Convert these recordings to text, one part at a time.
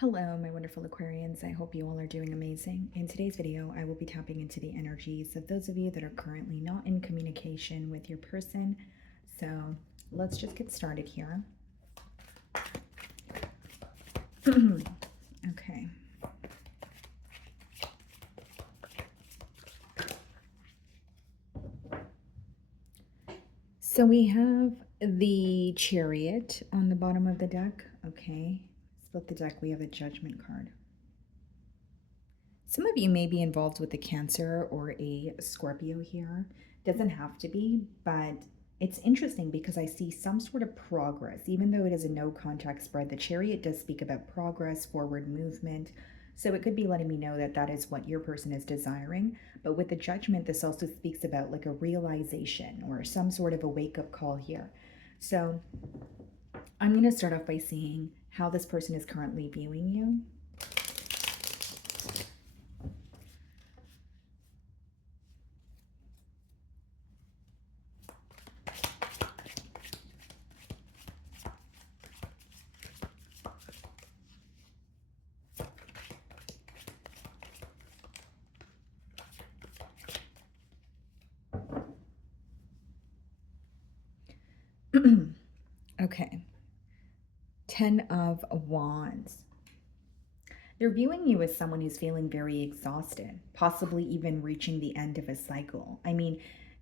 Hello, my wonderful Aquarians. I hope you all are doing amazing. In today's video, I will be tapping into the energies of those of you that are currently not in communication with your person. So let's just get started here. Okay. So we have the Chariot on the bottom of the deck. Okay. Split the deck. We have a Judgment card. Some of you may be involved with a Cancer or a Scorpio here. Doesn't have to be, but it's interesting because I see some sort of progress. Even though it is a no contact spread, the Chariot does speak about progress, forward movement. So it could be letting me know that that is what your person is desiring. But with the Judgment, this also speaks about like a realization or some sort of a wake-up call here. So I'm going to start off by seeing how this person is currently viewing you. Okay. 10 of Wands. They're viewing you as someone who's feeling very exhausted, possibly even reaching the end of a cycle. I mean,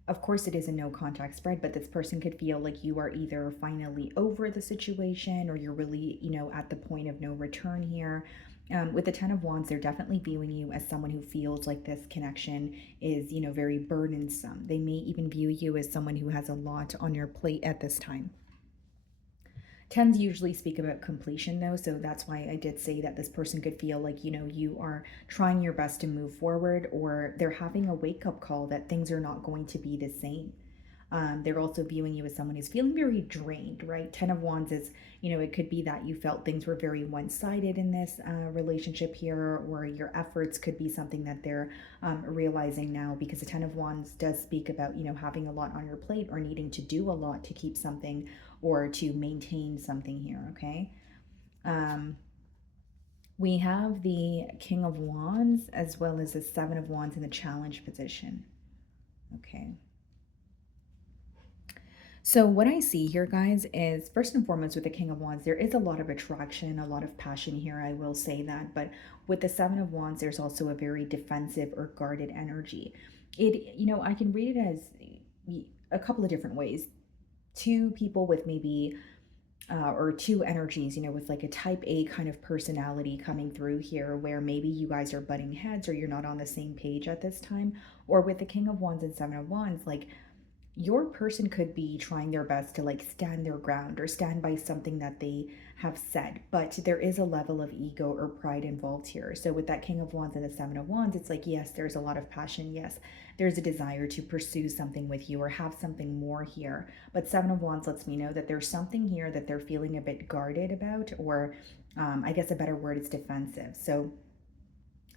of course, it is a no contact spread, but this person could feel like you are either finally over the situation or you're really, at the point of no return here. With the 10 of Wands, they're definitely viewing you as someone who feels like this connection is, very burdensome. They may even view you as someone who has a lot on your plate at this time. Tens usually speak about completion though, so that's why I did say that this person could feel like, you are trying your best to move forward, or they're having a wake-up call that things are not going to be the same. They're also viewing you as someone who's feeling very drained, right? 10 of Wands is, it could be that you felt things were very one-sided in this relationship here, or your efforts could be something that they're realizing now, because the 10 of Wands does speak about, having a lot on your plate or needing to do a lot to keep something or to maintain something here, okay? We have the King of Wands as well as the Seven of Wands in the challenge position, okay? So what I see here, guys, is first and foremost with the King of Wands, there is a lot of attraction, a lot of passion here, I will say that. But with the Seven of Wands, there's also a very defensive or guarded energy. I can read it as a couple of different ways. Two people with maybe, or two energies, with like a type A kind of personality coming through here, where maybe you guys are butting heads or you're not on the same page at this time. Or with the King of Wands and Seven of Wands, like, your person could be trying their best to like stand their ground or stand by something that they have said, but there is a level of ego or pride involved here. So with that King of Wands and the Seven of Wands, it's like, yes, there's a lot of passion. Yes, there's a desire to pursue something with you or have something more here. But Seven of Wands lets me know that there's something here that they're feeling a bit guarded about, or I guess a better word is defensive. So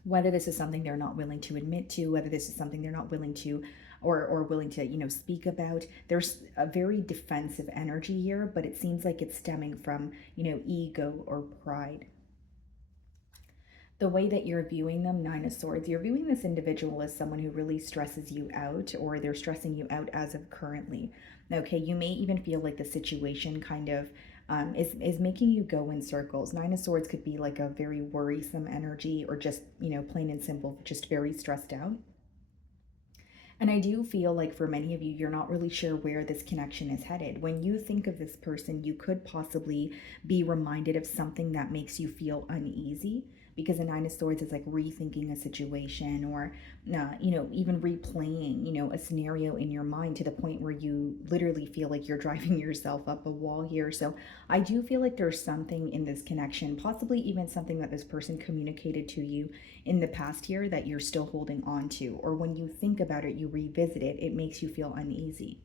whether this is something they're not willing to admit to, whether this is something they're not willing to or willing to, speak about. There's a very defensive energy here, but it seems like it's stemming from, ego or pride. The way that you're viewing them, Nine of Swords, you're viewing this individual as someone who really stresses you out, or they're stressing you out as of currently. Okay, you may even feel like the situation kind of is making you go in circles. Nine of Swords could be like a very worrisome energy, or just, plain and simple, just very stressed out. And I do feel like for many of you, you're not really sure where this connection is headed. When you think of this person, you could possibly be reminded of something that makes you feel uneasy, because the Nine of Swords is like rethinking a situation, or even replaying, a scenario in your mind to the point where you literally feel like you're driving yourself up a wall here. So I do feel like there's something in this connection, possibly even something that this person communicated to you in the past here that you're still holding on to, or when you think about it, you revisit it, it makes you feel uneasy.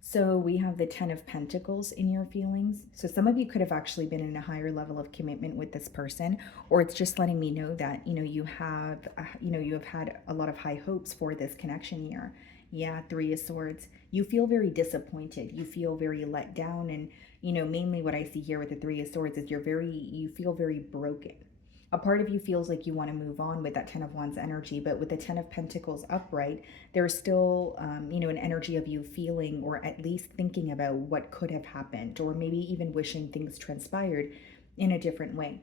So we have the 10 of Pentacles in your feelings. So some of you could have actually been in a higher level of commitment with this person, or it's just letting me know that, you have had a lot of high hopes for this connection here. Yeah, Three of Swords. You feel very disappointed. You feel very let down, and mainly what I see here with the Three of Swords is you feel very broken. A part of you feels like you want to move on with that Ten of Wands energy, but with the Ten of Pentacles upright, there's still, an energy of you feeling or at least thinking about what could have happened, or maybe even wishing things transpired in a different way.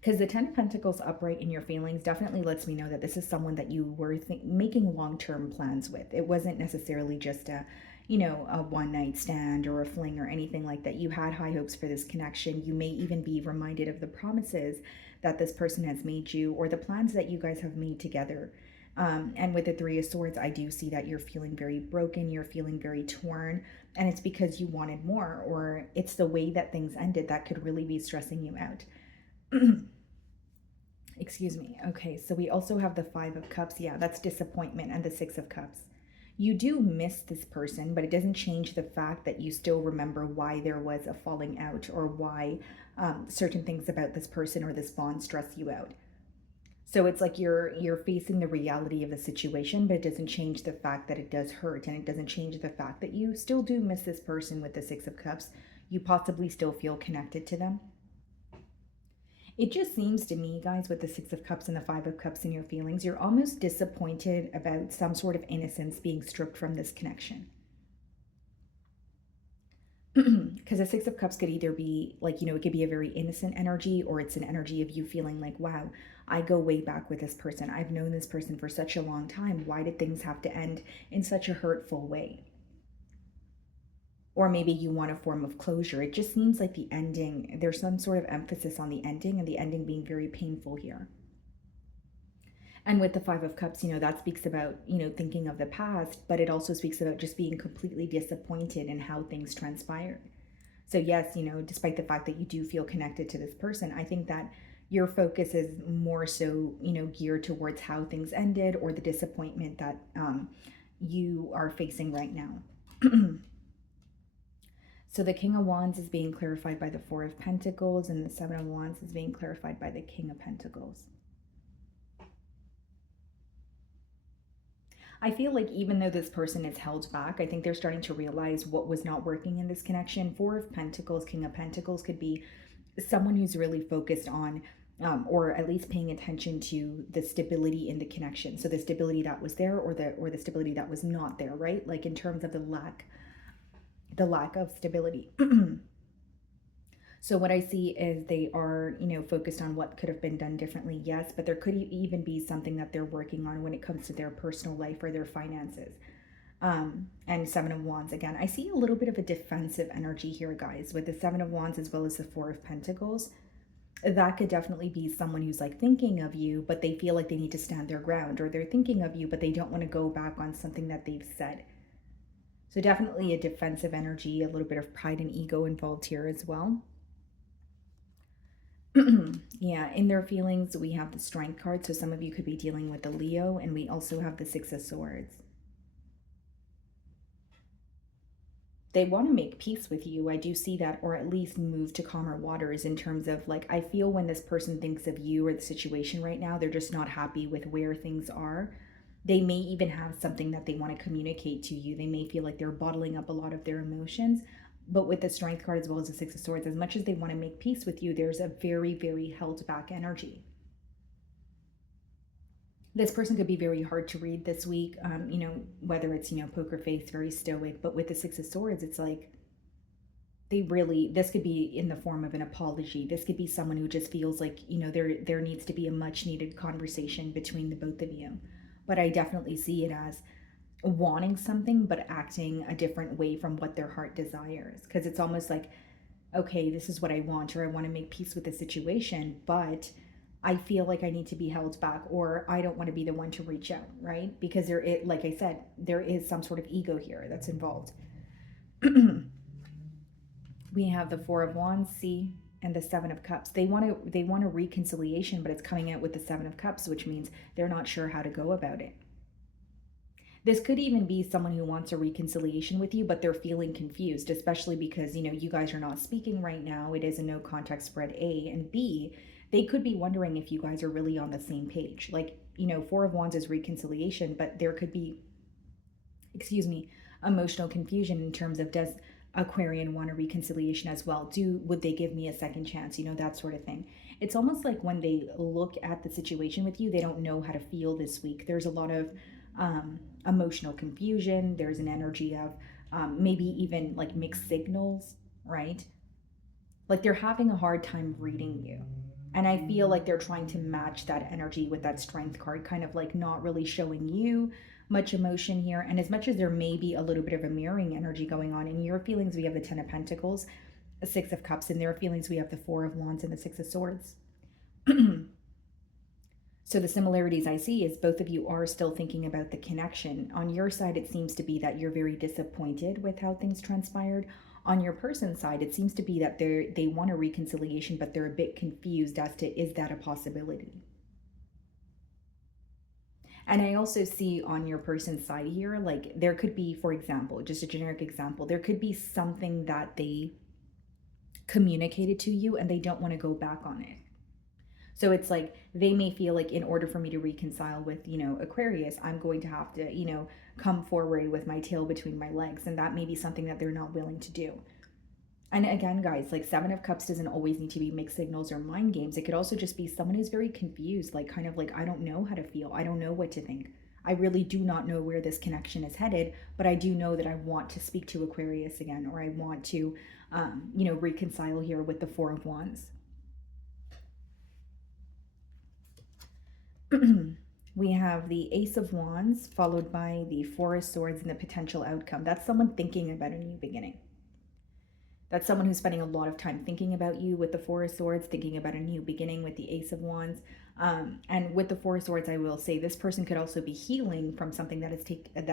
Because the Ten of Pentacles upright in your feelings definitely lets me know that this is someone that you were making long-term plans with. It wasn't necessarily just a one-night stand or a fling or anything like that. You had high hopes for this connection. You may even be reminded of the promises that this person has made you, or the plans that you guys have made together. And with the Three of Swords, I do see that you're feeling very broken, you're feeling very torn, and it's because you wanted more, or it's the way that things ended that could really be stressing you out. Excuse me. Okay, so we also have the Five of Cups. Yeah, that's disappointment, and the Six of Cups. You do miss this person, but it doesn't change the fact that you still remember why there was a falling out, or why certain things about this person or this bond stress you out. So it's like you're facing the reality of the situation, but it doesn't change the fact that it does hurt, and it doesn't change the fact that you still do miss this person with the Six of Cups. You possibly still feel connected to them. It just seems to me, guys, with the Six of Cups and the Five of Cups in your feelings, you're almost disappointed about some sort of innocence being stripped from this connection. Because the Six of Cups could either be like, it could be a very innocent energy, or it's an energy of you feeling like, wow, I go way back with this person. I've known this person for such a long time. Why did things have to end in such a hurtful way? Or maybe you want a form of closure. It just seems like the ending, there's some sort of emphasis on the ending, and the ending being very painful here. And with the Five of Cups, that speaks about, thinking of the past, but it also speaks about just being completely disappointed in how things transpired. So yes, despite the fact that you do feel connected to this person, I think that your focus is more so, geared towards how things ended, or the disappointment that you are facing right now. So the King of Wands is being clarified by the Four of Pentacles, and the Seven of Wands is being clarified by the King of Pentacles. I feel like even though this person is held back, I think they're starting to realize what was not working in this connection. Four of Pentacles, King of Pentacles could be someone who's really focused on, or at least paying attention to the stability in the connection. So the stability that was there, or the stability that was not there, right? Like in terms of the lack of stability. So what I see is they are, focused on what could have been done differently, yes, but there could even be something that they're working on when it comes to their personal life or their finances. And Seven of Wands, again, I see a little bit of a defensive energy here, guys, with the Seven of Wands as well as the Four of Pentacles. That could definitely be someone who's like thinking of you, but they feel like they need to stand their ground, or they're thinking of you, but they don't want to go back on something that they've said. So definitely a defensive energy, a little bit of pride and ego involved here as well. Yeah, in their feelings, we have the Strength card. So some of you could be dealing with the Leo, and we also have the Six of Swords. They want to make peace with you. I do see that, or at least move to calmer waters, in terms of like, I feel when this person thinks of you or the situation right now, they're just not happy with where things are. They may even have something that they want to communicate to you. They may feel like they're bottling up a lot of their emotions. But with the Strength card as well as the Six of Swords, as much as they want to make peace with you, there's a very, very held back energy. This person could be very hard to read this week, whether it's, poker face, very stoic. But with the Six of Swords, it's like this could be in the form of an apology. This could be someone who just feels like, there needs to be a much needed conversation between the both of you. But I definitely see it as wanting something, but acting a different way from what their heart desires. Because it's almost like, okay, this is what I want, or I want to make peace with the situation, but I feel like I need to be held back, or I don't want to be the one to reach out, right? Because like I said, there is some sort of ego here that's involved. We have the Four of Wands, see, and the Seven of Cups. They want a reconciliation, but it's coming out with the Seven of Cups, which means they're not sure how to go about it. This could even be someone who wants a reconciliation with you, but they're feeling confused, especially because, you guys are not speaking right now. It is a no contact spread, A, and B, they could be wondering if you guys are really on the same page. Like, Four of Wands is reconciliation, but there could be, emotional confusion in terms of, does Aquarian want a reconciliation as well? Would they give me a second chance? That sort of thing. It's almost like when they look at the situation with you, they don't know how to feel this week. There's a lot of emotional confusion. There's an energy of maybe even like mixed signals, right? Like they're having a hard time reading you. And I feel like they're trying to match that energy with that strength card, kind of like not really showing you much emotion here. And as much as there may be a little bit of a mirroring energy going on in your feelings, we have the Ten of Pentacles, the Six of Cups. In their feelings, we have the Four of Wands and the Six of Swords. So the similarities I see is both of you are still thinking about the connection. On your side, it seems to be that you're very disappointed with how things transpired. On your person's side, it seems to be that they want a reconciliation, but they're a bit confused as to, is that a possibility? And I also see on your person's side here, like there could be, for example, just a generic example, there could be something that they communicated to you and they don't want to go back on it. So it's like they may feel like in order for me to reconcile with, Aquarius, I'm going to have to, come forward with my tail between my legs. And that may be something that they're not willing to do. And again, guys, like Seven of Cups doesn't always need to be mixed signals or mind games. It could also just be someone who's very confused, like kind of like, I don't know how to feel. I don't know what to think. I really do not know where this connection is headed, but I do know that I want to speak to Aquarius again, or I want to, reconcile here with the Four of Wands. We have the Ace of Wands followed by the Four of Swords and the potential outcome. That's someone thinking about a new beginning. That's someone who's spending a lot of time thinking about you with the Four of Swords, thinking about a new beginning with the Ace of Wands. And with the Four of Swords, I will say this person could also be healing from something that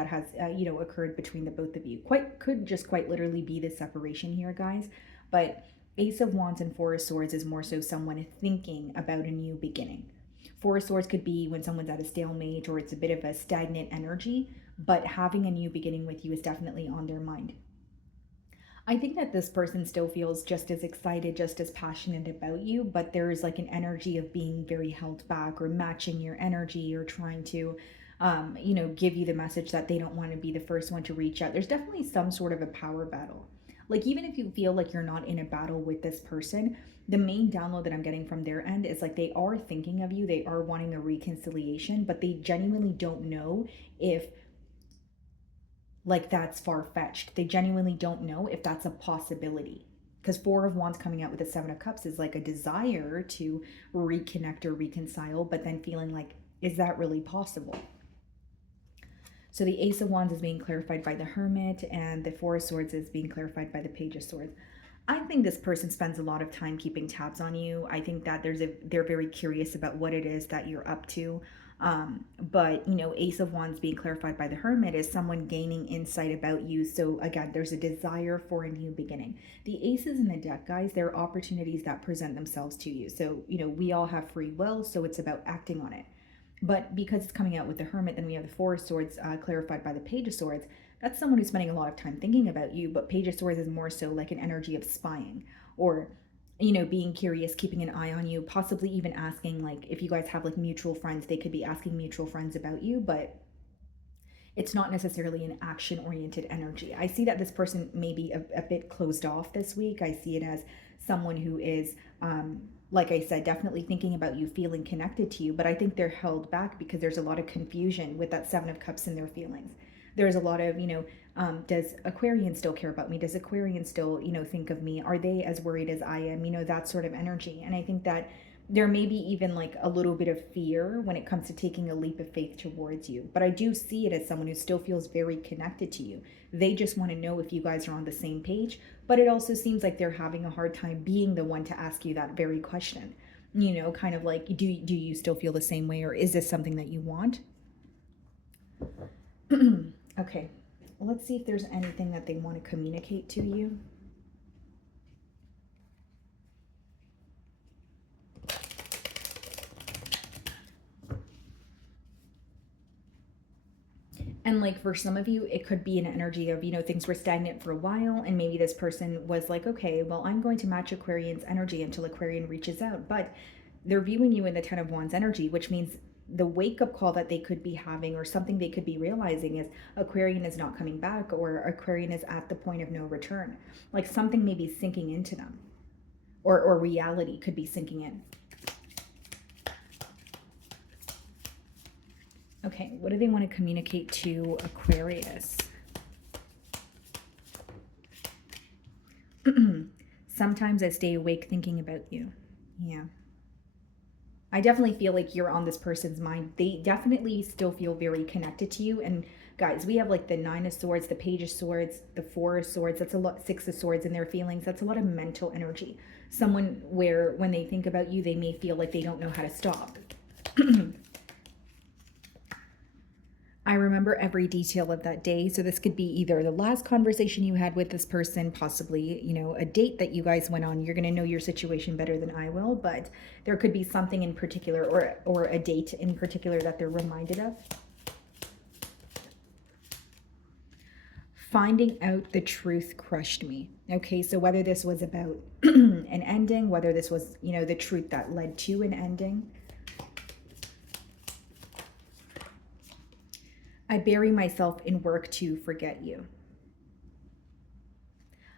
has occurred between the both of you. Could just quite literally be the separation here, guys. But Ace of Wands and Four of Swords is more so someone thinking about a new beginning. Four of Swords could be when someone's at a stalemate or it's a bit of a stagnant energy, but having a new beginning with you is definitely on their mind. I think that this person still feels just as excited, just as passionate about you, but there's like an energy of being very held back or matching your energy or trying to, give you the message that they don't want to be the first one to reach out. There's definitely some sort of a power battle. Like even if you feel like you're not in a battle with this person, the main download that I'm getting from their end is like they are thinking of you, they are wanting a reconciliation, but they genuinely don't know if like that's far-fetched. They genuinely don't know if that's a possibility. Because Four of Wands coming out with the Seven of Cups is like a desire to reconnect or reconcile, but then feeling like, is that really possible? So the Ace of Wands is being clarified by the Hermit, and the Four of Swords is being clarified by the Page of Swords. I think this person spends a lot of time keeping tabs on you. I think that they're very curious about what it is that you're up to. But Ace of Wands being clarified by the Hermit is someone gaining insight about you. So again, there's a desire for a new beginning. The aces in the deck, guys, they're opportunities that present themselves to you. So, we all have free will, so it's about acting on it. But because it's coming out with the Hermit, then we have the Four of Swords clarified by the Page of Swords. That's someone who's spending a lot of time thinking about you, but Page of Swords is more so like an energy of spying or, being curious, keeping an eye on you, possibly even asking, like, if you guys have like mutual friends, they could be asking mutual friends about you, but it's not necessarily an action-oriented energy. I see that this person may be a bit closed off this week. I see it as someone who is, like I said, definitely thinking about you, feeling connected to you, but I think they're held back because there's a lot of confusion with that Seven of Cups in their feelings. There's a lot of, does Aquarian still care about me? Does Aquarian still, think of me? Are they as worried as I am? That sort of energy. And I think that there may be even like a little bit of fear when it comes to taking a leap of faith towards you. But I do see it as someone who still feels very connected to you. They just want to know if you guys are on the same page. But it also seems like they're having a hard time being the one to ask you that very question. Kind of like, do you still feel the same way? Or is this something that you want? Okay, let's see if there's anything that they want to communicate to you. And like for some of you, it could be an energy of, things were stagnant for a while and maybe this person was like, okay, well, I'm going to match Aquarian's energy until Aquarian reaches out. But they're viewing you in the Ten of Wands energy, which means the wake up call that they could be having, or something they could be realizing, is Aquarian is not coming back, or Aquarian is at the point of no return. Like something may be sinking into them, or reality could be sinking in. Okay, what do they want to communicate to Aquarius? Sometimes I stay awake thinking about you. Yeah. I definitely feel like you're on this person's mind. They definitely still feel very connected to you. And guys, we have like the Nine of Swords, the Page of Swords, the Four of Swords. That's a lot. Six of Swords in their feelings. That's a lot of mental energy. Someone where when they think about you, they may feel like they don't know how to stop. I remember every detail of that day. So this could be either the last conversation you had with this person, possibly, you know, a date that you guys went on. You're going to know your situation better than I will, but there could be something in particular, or a date in particular that they're reminded of. Finding out the truth crushed me. Okay, so whether this was about an ending, whether this was, you know, the truth that led to an ending. I bury myself in work to forget you.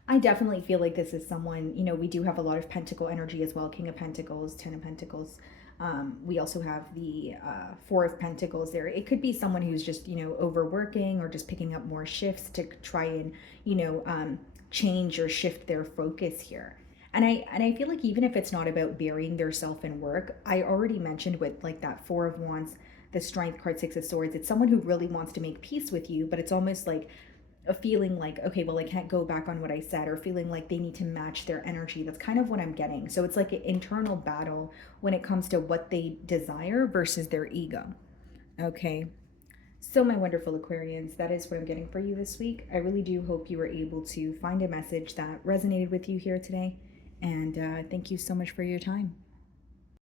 I definitely feel like this is someone, you know, we do have a lot of pentacle energy as well. King of Pentacles, Ten of Pentacles. We also have the Four of Pentacles there. It could be someone who's just, you know, overworking, or just picking up more shifts to try and, you know, change or shift their focus here. And I feel like even if it's not about burying their self in work, I already mentioned with like that Four of Wands, the Strength card, Six of Swords, it's someone who really wants to make peace with you, but it's almost like a feeling like, okay, well, I can't go back on what I said, or feeling like they need to match their energy. That's kind of what I'm getting. So it's like an internal battle when it comes to what they desire versus their ego. Okay. So, my wonderful Aquarians, that is what I'm getting for you this week. I really do hope you were able to find a message that resonated with you here today. And thank you so much for your time.